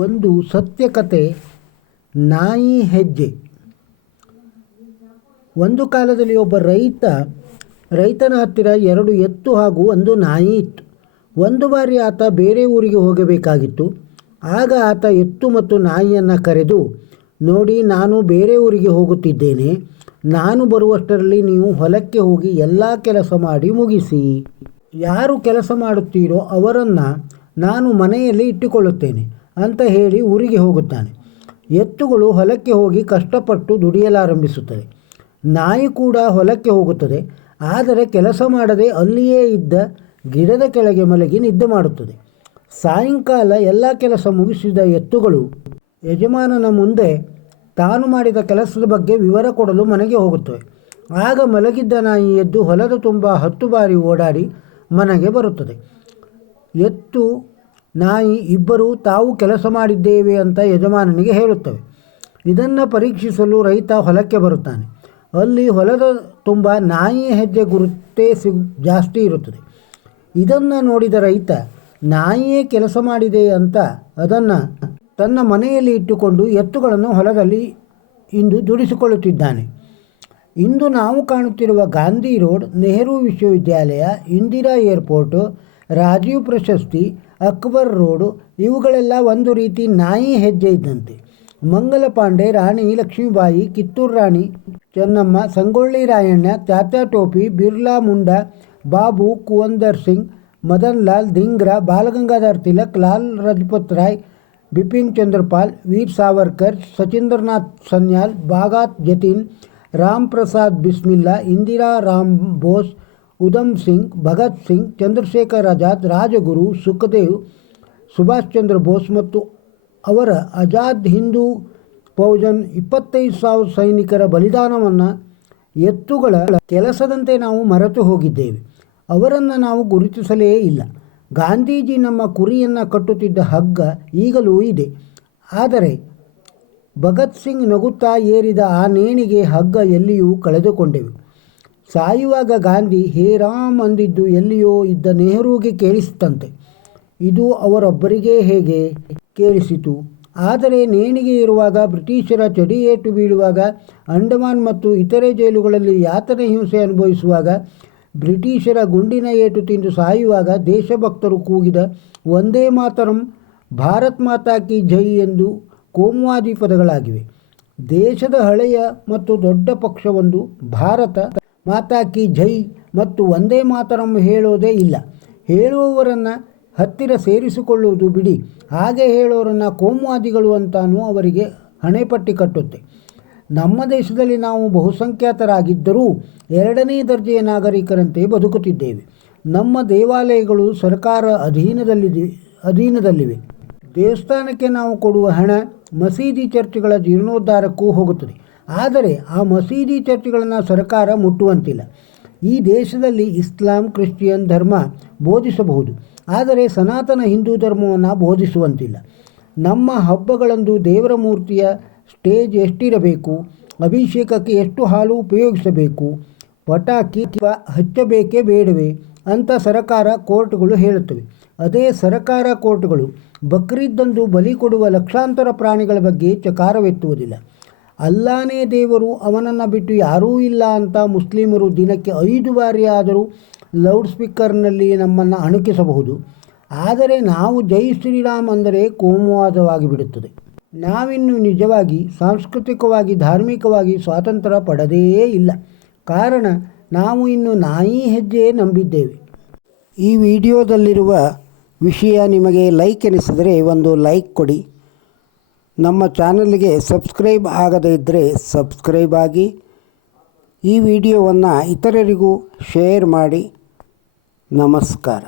ಒಂದು ಸತ್ಯಕತೆ. ನಾಯಿ ಹೆಜ್ಜೆ. ಒಂದು ಕಾಲದಲ್ಲಿ ಒಬ್ಬ ರೈತನ ಹತ್ತಿರ 2 ಎತ್ತು ಹಾಗೂ 1 ನಾಯಿ ಇತ್ತು. ಒಂದು ಬಾರಿ ಆತ ಬೇರೆ ಊರಿಗೆ ಹೋಗಬೇಕಾಗಿತ್ತು. ಆಗ ಆತ ಎತ್ತು ಮತ್ತು ನಾಯಿಯನ್ನು ಕರೆದು, ನೋಡಿ, ನಾನು ಬೇರೆ ಊರಿಗೆ ಹೋಗುತ್ತಿದ್ದೇನೆ. ನಾನು ಬರುವಷ್ಟರಲ್ಲಿ ನೀವು ಹೊಲಕ್ಕೆ ಹೋಗಿ ಎಲ್ಲ ಕೆಲಸ ಮಾಡಿ ಮುಗಿಸಿ. ಯಾರು ಕೆಲಸ ಮಾಡುತ್ತೀರೋ ಅವರನ್ನು ನಾನು ಮನೆಯಲ್ಲಿ ಇಟ್ಟುಕೊಳ್ಳುತ್ತೇನೆ ಅಂತ ಹೇಳಿ ಊರಿಗೆ ಹೋಗುತ್ತಾನೆ. ಎತ್ತುಗಳು ಹೊಲಕ್ಕೆ ಹೋಗಿ ಕಷ್ಟಪಟ್ಟು ದುಡಿಯಲಾರಂಭಿಸುತ್ತದೆ. ನಾಯಿ ಕೂಡ ಹೊಲಕ್ಕೆ ಹೋಗುತ್ತದೆ. ಆದರೆ ಕೆಲಸ ಮಾಡದೆ ಅಲ್ಲಿಯೇ ಇದ್ದ ಗಿಡದ ಕೆಳಗೆ ಮಲಗಿ ನಿದ್ದೆ ಮಾಡುತ್ತದೆ. ಸಾಯಂಕಾಲ ಎಲ್ಲ ಕೆಲಸ ಮುಗಿಸಿದ ಎತ್ತುಗಳು ಯಜಮಾನನ ಮುಂದೆ ತಾನು ಮಾಡಿದ ಕೆಲಸದ ಬಗ್ಗೆ ವಿವರ ಕೊಡಲು ಮನೆಗೆ ಹೋಗುತ್ತವೆ. ಆಗ ಮಲಗಿದ್ದ ನಾಯಿ ಎದ್ದು ಹೊಲದ ತುಂಬ 10 ಬಾರಿ ಓಡಾಡಿ ಮನೆಗೆ ಬರುತ್ತದೆ. ಎತ್ತು ನಾಯಿ ಇಬ್ಬರೂ ತಾವು ಕೆಲಸ ಮಾಡಿದ್ದೇವೆ ಅಂತ ಯಜಮಾನನಿಗೆ ಹೇಳುತ್ತವೆ. ಇದನ್ನು ಪರೀಕ್ಷಿಸಲು ರೈತ ಹೊಲಕ್ಕೆ ಬರುತ್ತಾನೆ. ಅಲ್ಲಿ ಹೊಲದ ತುಂಬ ನಾಯಿಯ ಹೆಜ್ಜೆ ಗುರುತೇ ಜಾಸ್ತಿ ಇರುತ್ತದೆ. ಇದನ್ನು ನೋಡಿದ ರೈತ ನಾಯಿಯೇ ಕೆಲಸ ಮಾಡಿದೆ ಅಂತ ಅದನ್ನು ತನ್ನ ಮನೆಯಲ್ಲಿ ಇಟ್ಟುಕೊಂಡು ಎತ್ತುಗಳನ್ನು ಹೊಲದಲ್ಲಿ ಇಂದು ದುಡಿಸಿಕೊಳ್ಳುತ್ತಿದ್ದಾನೆ. ಇಂದು ನಾವು ಕಾಣುತ್ತಿರುವ ಗಾಂಧಿ ರೋಡ್, ನೆಹರು ವಿಶ್ವವಿದ್ಯಾಲಯ, ಇಂದಿರಾ ಏರ್ಪೋರ್ಟು, ರಾಜೀವ್ ಪ್ರಶಸ್ತಿ, ಅಕ್ಬರ್ ರೋಡು ಇವುಗಳೆಲ್ಲ ಒಂದು ರೀತಿ ನಾಯಿ ಹೆಜ್ಜೆ ಇದ್ದಂತೆ. ಮಂಗಲ ಪಾಂಡೆ, ರಾಣಿ ಲಕ್ಷ್ಮೀಬಾಯಿ, ಕಿತ್ತೂರು ರಾಣಿ ಚೆನ್ನಮ್ಮ, ಸಂಗೊಳ್ಳಿ ರಾಯಣ್ಣ, ತ್ಯಾತ್ಯಾ ಟೋಪಿ, ಬಿರ್ಲಾ ಮುಂಡಾ, ಬಾಬು, ಕುವಂದರ್ ಸಿಂಗ್, ಮದನ್ ಲಾಲ್, ಧಿಂಗ್ರಾ, ಬಾಲಗಂಗಾಧರ್ ತಿಲಕ್, ಲಾಲ್ ಲಜಪತ್ ರಾಯ್, ಬಿಪಿನ್ ಚಂದ್ರಪಾಲ್, ವೀರ್ ಸಾವರ್ಕರ್, ಸಚಿಂದ್ರನಾಥ್ ಸನ್ಯಾಲ್, ಭಾಗತ್ ಜತಿನ್, ರಾಮ್ ಪ್ರಸಾದ್ ಬಿಸ್ಮಿಲ್ಲಾ, ಇಂದಿರಾ ರಾಮ್ ಬೋಸ್, ಉಧಮ್ ಸಿಂಗ್, ಭಗತ್ ಸಿಂಗ್, ಚಂದ್ರಶೇಖರ್ ಆಜಾದ್, ರಾಜಗುರು, ಸುಖದೇವ್, ಸುಭಾಷ್ ಚಂದ್ರ ಬೋಸ್ ಮತ್ತು ಅವರ ಆಜಾದ್ ಹಿಂದೂ ಫೌಜನ್ 25,000 ಸೈನಿಕರ ಬಲಿದಾನವನ್ನು ಎತ್ತುಗಳ ಕೆಲಸದಂತೆ ನಾವು ಮರೆತು ಹೋಗಿದ್ದೇವೆ. ಅವರನ್ನು ನಾವು ಗುರುತಿಸಲೇ ಇಲ್ಲ. ಗಾಂಧೀಜಿ ನಮ್ಮ ಕುರಿಯನ್ನು ಕಟ್ಟುತ್ತಿದ್ದ ಹಗ್ಗ ಈಗಲೂ ಇದೆ. ಆದರೆ ಭಗತ್ ಸಿಂಗ್ ನಗುತ್ತಾ ಏರಿದ ಆ ನೇಣಿಗೆ ಹಗ್ಗ ಎಲ್ಲಿಯೂ ಕಳೆದುಕೊಂಡೆವು. ಸಾಯುವಾಗ ಗಾಂಧಿ ಹೇ ರಾಮ್ ಅಂದಿದ್ದು ಎಲ್ಲಿಯೋ ಇದ್ದ ನೆಹರೂಗೆ ಕೇಳಿಸಿತಂತೆ. ಇದು ಅವರೊಬ್ಬರಿಗೆ ಹೇಗೆ ಕೇಳಿಸಿತು? ಆದರೆ ನೇಣಿಗೆ ಇರುವಾಗ, ಬ್ರಿಟಿಷರ ಚಡಿಯೇಟು ಬೀಳುವಾಗ, ಅಂಡಮಾನ್ ಮತ್ತು ಇತರೆ ಜೈಲುಗಳಲ್ಲಿ ಯಾತನೆ ಹಿಂಸೆ ಅನುಭವಿಸುವಾಗ, ಬ್ರಿಟಿಷರ ಗುಂಡಿನ ಏಟು ತಿಂದು ಸಾಯುವಾಗ ದೇಶಭಕ್ತರು ಕೂಗಿದ ವಂದೇ ಮಾತರಂ, ಭಾರತ್ ಮಾತಾ ಕಿ ಜೈ ಎಂದು ಕೋಮುವಾದಿ ಪದಗಳಾಗಿವೆ. ದೇಶದ ಹಳೆಯ ಮತ್ತು ದೊಡ್ಡ ಪಕ್ಷವೊಂದು ಭಾರತ ಮಾತಾ ಕಿ ಜೈ ಮತ್ತು ವಂದೇ ಮಾತರಂ ಹೇಳೋದೇ ಇಲ್ಲ. ಹೇಳುವವರನ್ನು ಹತ್ತಿರ ಸೇರಿಸಿಕೊಳ್ಳುವುದು ಬಿಡಿ, ಹಾಗೆ ಹೇಳೋರನ್ನು ಕೋಮುವಾದಿಗಳು ಅಂತಾನೂ ಅವರಿಗೆ ಹಣೆಪಟ್ಟಿ ಕಟ್ಟುತ್ತೆ. ನಮ್ಮ ದೇಶದಲ್ಲಿ ನಾವು ಬಹುಸಂಖ್ಯಾತರಾಗಿದ್ದರೂ 2ನೇ ದರ್ಜೆಯ ನಾಗರಿಕರಂತೆ ಬದುಕುತ್ತಿದ್ದೇವೆ. ನಮ್ಮ ದೇವಾಲಯಗಳು ಸರ್ಕಾರ ಅಧೀನದಲ್ಲಿವೆ. ದೇವಸ್ಥಾನಕ್ಕೆ ನಾವು ಕೊಡುವ ಹಣ ಮಸೀದಿ ಚರ್ಚ್ಗಳ ಜೀರ್ಣೋದ್ಧಾರಕ್ಕೂ ಹೋಗುತ್ತದೆ. ಆದರೆ ಆ ಮಸೀದಿ ಚರ್ಚ್ಗಳನ್ನು ಸರ್ಕಾರ ಮುಟ್ಟುವಂತಿಲ್ಲ. ಈ ದೇಶದಲ್ಲಿ ಇಸ್ಲಾಂ, ಕ್ರಿಶ್ಚಿಯನ್ ಧರ್ಮ ಬೋಧಿಸಬಹುದು, ಆದರೆ ಸನಾತನ ಹಿಂದೂ ಧರ್ಮವನ್ನು ಬೋಧಿಸುವಂತಿಲ್ಲ. ನಮ್ಮ ಹಬ್ಬಗಳಂದು ದೇವರ ಮೂರ್ತಿಯ ಸ್ಟೇಜ್ ಎಷ್ಟಿರಬೇಕು, ಅಭಿಷೇಕಕ್ಕೆ ಎಷ್ಟು ಹಾಲು ಉಪಯೋಗಿಸಬೇಕು, ಪಟಾಕಿ ಹಚ್ಚಬೇಕೇ ಬೇಡವೇ ಅಂತ ಸರಕಾರ, ಕೋರ್ಟ್ಗಳು ಹೇಳುತ್ತವೆ. ಅದೇ ಸರಕಾರ, ಕೋರ್ಟ್ಗಳು ಬಕ್ರೀದ್ದಂದು ಬಲಿ ಕೊಡುವ ಲಕ್ಷಾಂತರ ಪ್ರಾಣಿಗಳ ಬಗ್ಗೆ ಚಕಾರವೆತ್ತುವುದಿಲ್ಲ. ಅಲ್ಲಾನೇ ದೇವರು, ಅವನನ್ನು ಬಿಟ್ಟು ಯಾರೂ ಇಲ್ಲ ಅಂತ ಮುಸ್ಲಿಮರು ದಿನಕ್ಕೆ 5 ಬಾರಿ ಆದರೂ ಲೌಡ್ ಸ್ಪೀಕರ್ನಲ್ಲಿ ನಮ್ಮನ್ನು ಅಣುಕಿಸಬಹುದು. ಆದರೆ ನಾವು ಜೈ ಶ್ರೀರಾಮ್ ಅಂದರೆ ಕೋಮುವಾದವಾಗಿ ಬಿಡುತ್ತದೆ. ನಾವಿನ್ನು ನಿಜವಾಗಿ ಸಾಂಸ್ಕೃತಿಕವಾಗಿ, ಧಾರ್ಮಿಕವಾಗಿ ಸ್ವಾತಂತ್ರ್ಯ ಪಡೆದೇ ಇಲ್ಲ. ಕಾರಣ ನಾವು ಇನ್ನು ನಾಯಿ ಹೆಜ್ಜೆ ನಂಬಿದ್ದೇವೆ. ಈ ವಿಡಿಯೋದಲ್ಲಿರುವ ವಿಷಯ ನಿಮಗೆ ಲೈಕ್ ಎನಿಸಿದರೆ ಒಂದು ಲೈಕ್ ಕೊಡಿ. ನಮ್ಮ ಚಾನಲ್ಗೆ ಸಬ್ಸ್ಕ್ರೈಬ್ ಆಗದೇ ಇದ್ದರೆ ಸಬ್ಸ್ಕ್ರೈಬ್ ಆಗಿ. ಈ ವಿಡಿಯೋವನ್ನು ಇತರರಿಗೂ ಶೇರ್ ಮಾಡಿ. ನಮಸ್ಕಾರ.